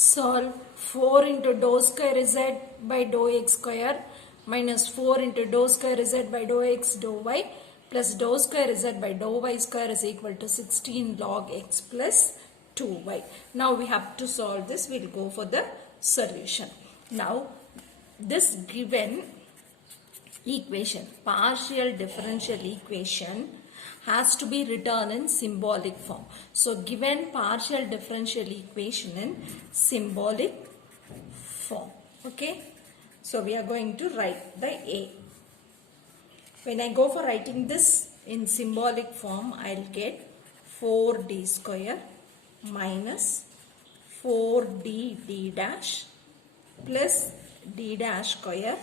Solve 4 into dou square z by dou x square minus 4 into dou square z by dou x dou y plus dou square z by dou y square is equal to 16 log x plus 2y. Now we have to solve this. We'll go for the solution. Now this given equation, partial differential equation, has to be written in symbolic form. So given partial differential equation in symbolic form. Okay. So we are going to write the A. When I go for writing this in symbolic form, I'll get 4d square minus 4d d dash plus d dash square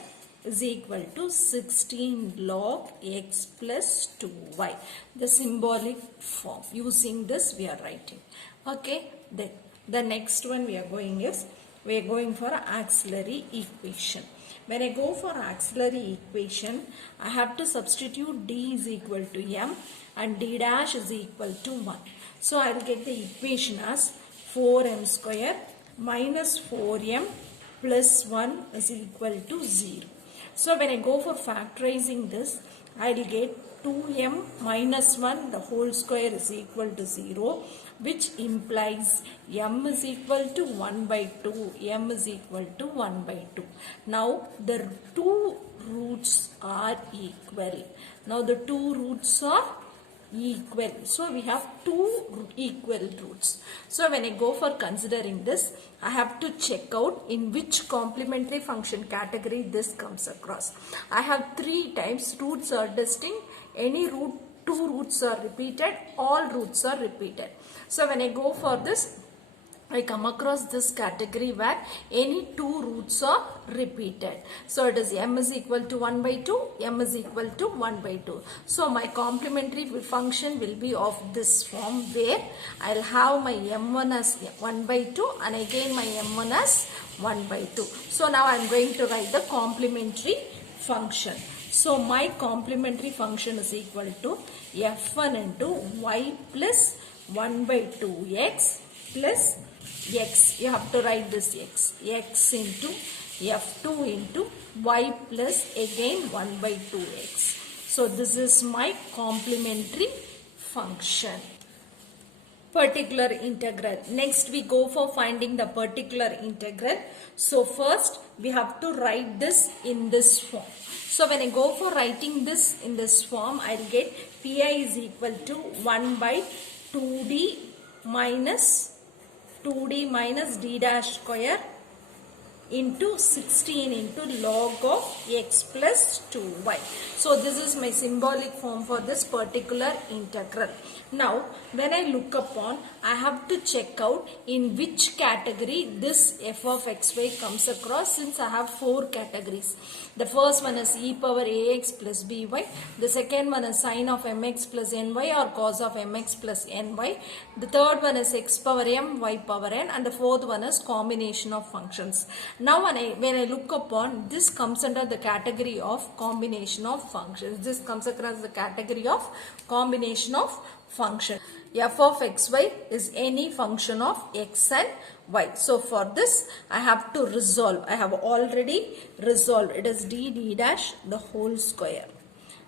is equal to 16 log x plus 2y. The symbolic form. Using this we are writing. Okay. Then the next one we are going for auxiliary equation. When I go for auxiliary equation, I have to substitute d is equal to m and d dash is equal to 1. So I will get the equation as 4m square minus 4m plus 1 is equal to 0. So when I go for factorizing this, I will get 2m minus 1 the whole square is equal to 0, which implies m is equal to 1 by 2, m is equal to 1 by 2. Now the two roots are equal. Now the two roots are equal. So we have two equal roots. So when I go for considering this, I have to check out in which complementary function category this comes across. I have three types. Roots are distinct. Any root, two roots are repeated. All roots are repeated. So when I go for this, I come across this category where any two roots are repeated. So it is m is equal to 1 by 2, m is equal to 1 by 2. So my complementary function will be of this form where I will have my m1 as 1 by 2 and again my m1 as 1 by 2. So now I am going to write the complementary function. So my complementary function is equal to f1 into y plus 1 by 2x plus x. You have to write this x into f2 into y plus again 1 by 2x. So this is my complementary function. Particular integral. Next we go for finding the particular integral. So first we have to write this in this form. So when I go for writing this in this form, I will get pi is equal to 1 by 2d minus d dash square into 16 into log of x plus 2y. So this is my symbolic form for this particular integral. Now when I look upon, I have to check out in which category this f of xy comes across, since I have four categories. The first one is e power ax plus by. The second one is sine of mx plus ny or cos of mx plus ny. The third one is x power m, y power n, and the fourth one is combination of functions. Now when I look upon, this comes under the category of combination of functions. This comes across the category of combination of function. F of xy is any function of x and y. So for this I have to resolve. I have already resolved. It is d dash the whole square.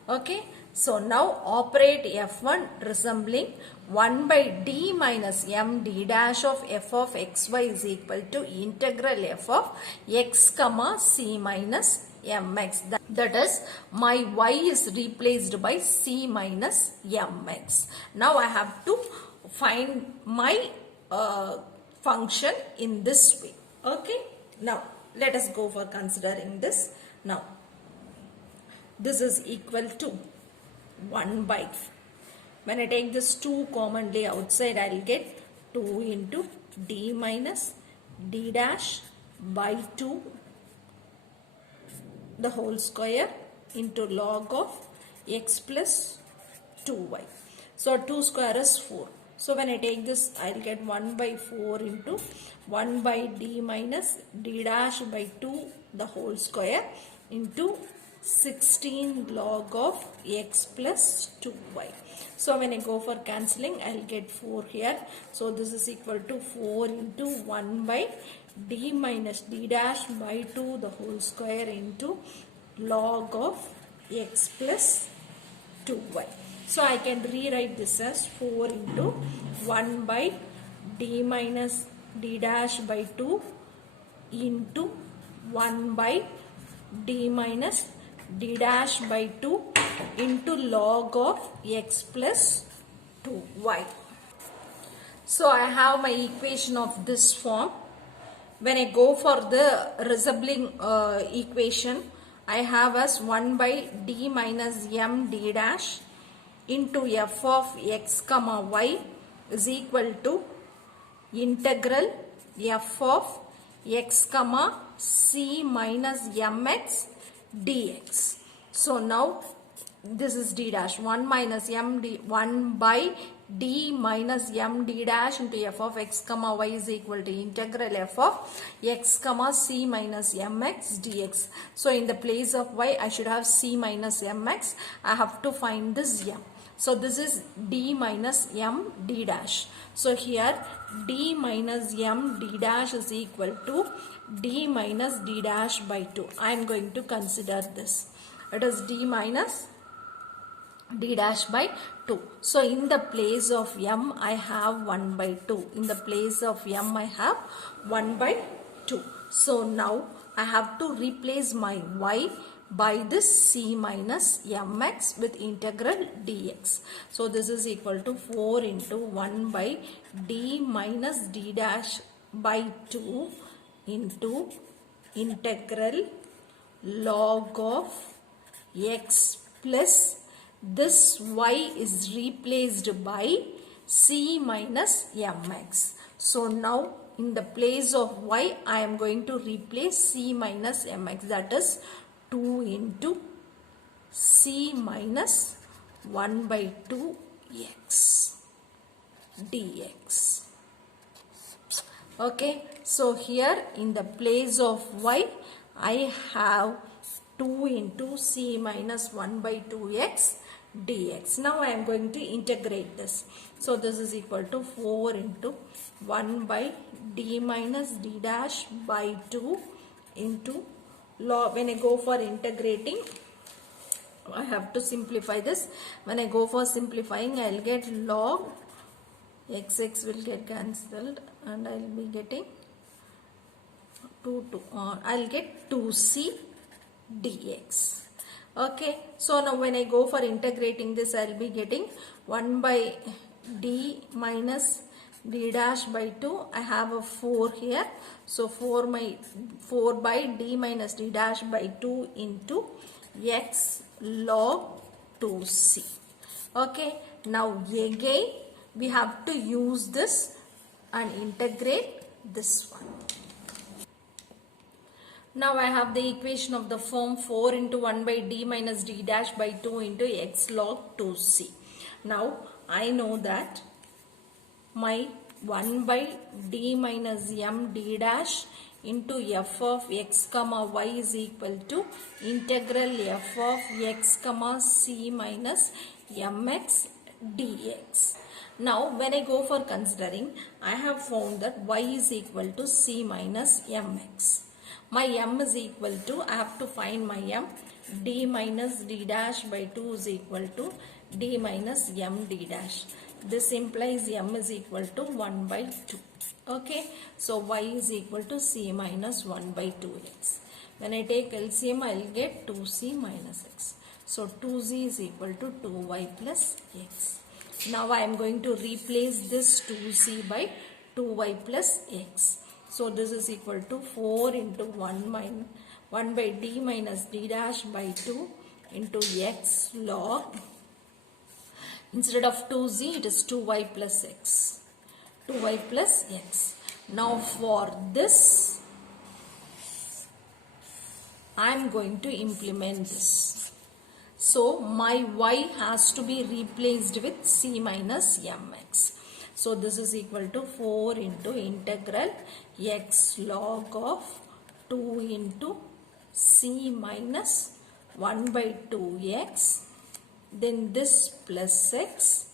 Okay. So now operate f1 resembling 1 by d minus m d dash of f of xy is equal to integral f of x comma c minus mx. That is, my y is replaced by c minus mx. Now I have to find my function in this way. Okay. Now let us go for considering this. Now this is equal to 1 by, when I take this 2 commonly outside, I will get 2 into d minus d dash by 2 the whole square into log of x plus 2y. So 2 square is 4. So when I take this, I will get 1 by 4 into 1 by d minus d dash by 2 the whole square into 16 log of x plus 2y. So when I go for cancelling, I'll get 4 here. So this is equal to 4 into 1 by d minus d dash by 2 the whole square into log of x plus 2y. So I can rewrite this as 4 into 1 by d minus d dash by 2 into 1 by d minus d dash by 2 into log of x plus 2y. So I have my equation of this form. When I go for the resembling equation, I have as 1 by d minus m d dash into f of x comma y is equal to integral f of x comma c minus mx dx. So now this is d dash 1 minus m d 1 by d minus m d dash into f of x comma y is equal to integral f of x comma c minus mx dx. So in the place of y I should have c minus mx. I have to find this m. So this is d minus m d dash. So here d minus m d dash is equal to d minus d dash by 2. I am going to consider this. It is d minus d dash by 2. So in the place of m I have 1 by 2. In the place of m I have 1 by 2. So now I have to replace my y by this c minus mx with integral dx. So this is equal to 4 into 1 by d minus d dash by 2 into integral log of x plus this y is replaced by c minus mx. So now in the place of y I am going to replace c minus mx, that is 2 into c minus 1 by 2 x dx. Okay, so here in the place of y I have 2 into c minus 1 by 2x dx. Now I am going to integrate this. So this is equal to 4 into 1 by d minus d dash by 2 into log. When I go for integrating, I have to simplify this. When I go for simplifying, I will get log x will get cancelled and I will be getting 2 I will get 2c dx. Okay, so now when I go for integrating this, I will be getting 1 by d minus d dash by 2. I have a 4 here. So 4 by d minus d dash by 2 into x log 2c. Okay, now again we have to use this and integrate this one. Now I have the equation of the form 4 into 1 by d minus d dash by 2 into x log 2c. Now I know that my 1 by d minus m d dash into f of x comma y is equal to integral f of x comma c minus mx dx. Now when I go for considering, I have found that y is equal to c minus mx. My m is equal to, I have to find my m, d minus d dash by 2 is equal to d minus m d dash. This implies m is equal to 1 by 2. Okay, so y is equal to c minus 1 by 2x. When I take LCM, I will get 2c minus x. So 2z is equal to 2y plus x. Now I am going to replace this 2c by 2y plus x. So this is equal to 4 into 1 by d minus d dash by 2 into x log. Instead of 2z, it is 2y plus x. 2y plus x. Now for this, I am going to implement this. So my y has to be replaced with c minus mx. So this is equal to 4 into integral x log of 2 into c minus 1 by 2x, then this plus x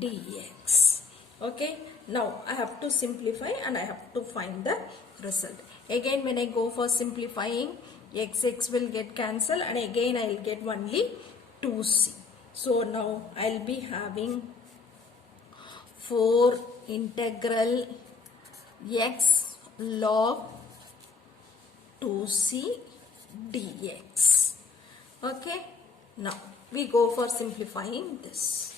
dx. Okay, now I have to simplify and I have to find the result. Again, when I go for simplifying, x will get cancelled and again I will get only 2c. So now I will be having 4 integral x log 2c dx. Okay, now we go for simplifying this.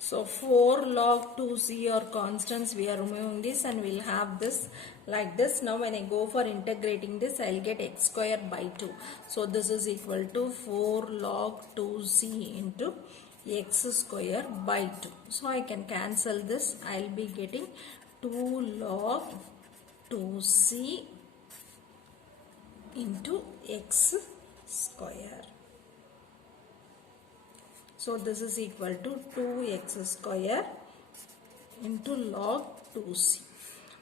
So 4 log 2c are constants, we are removing this and we'll have this like this. Now when I go for integrating this, I'll get x square by 2. So this is equal to 4 log 2c into x square by 2. So I can cancel this. I'll be getting 2 log 2c into x square. So this is equal to 2x square into log 2c.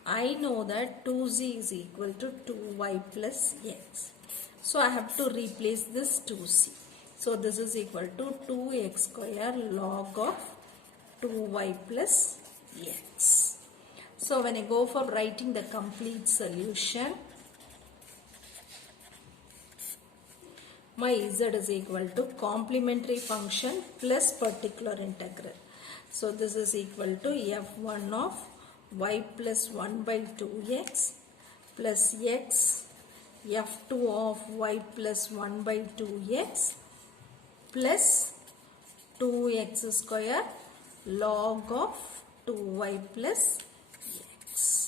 I know that 2z is equal to 2y plus x. So I have to replace this 2c. So this is equal to 2x square log of 2y plus x. So when I go for writing the complete solution, my z is equal to complementary function plus particular integral. So this is equal to f1 of y plus 1 by 2x plus x f2 of y plus 1 by 2x plus 2x square log of 2y plus x.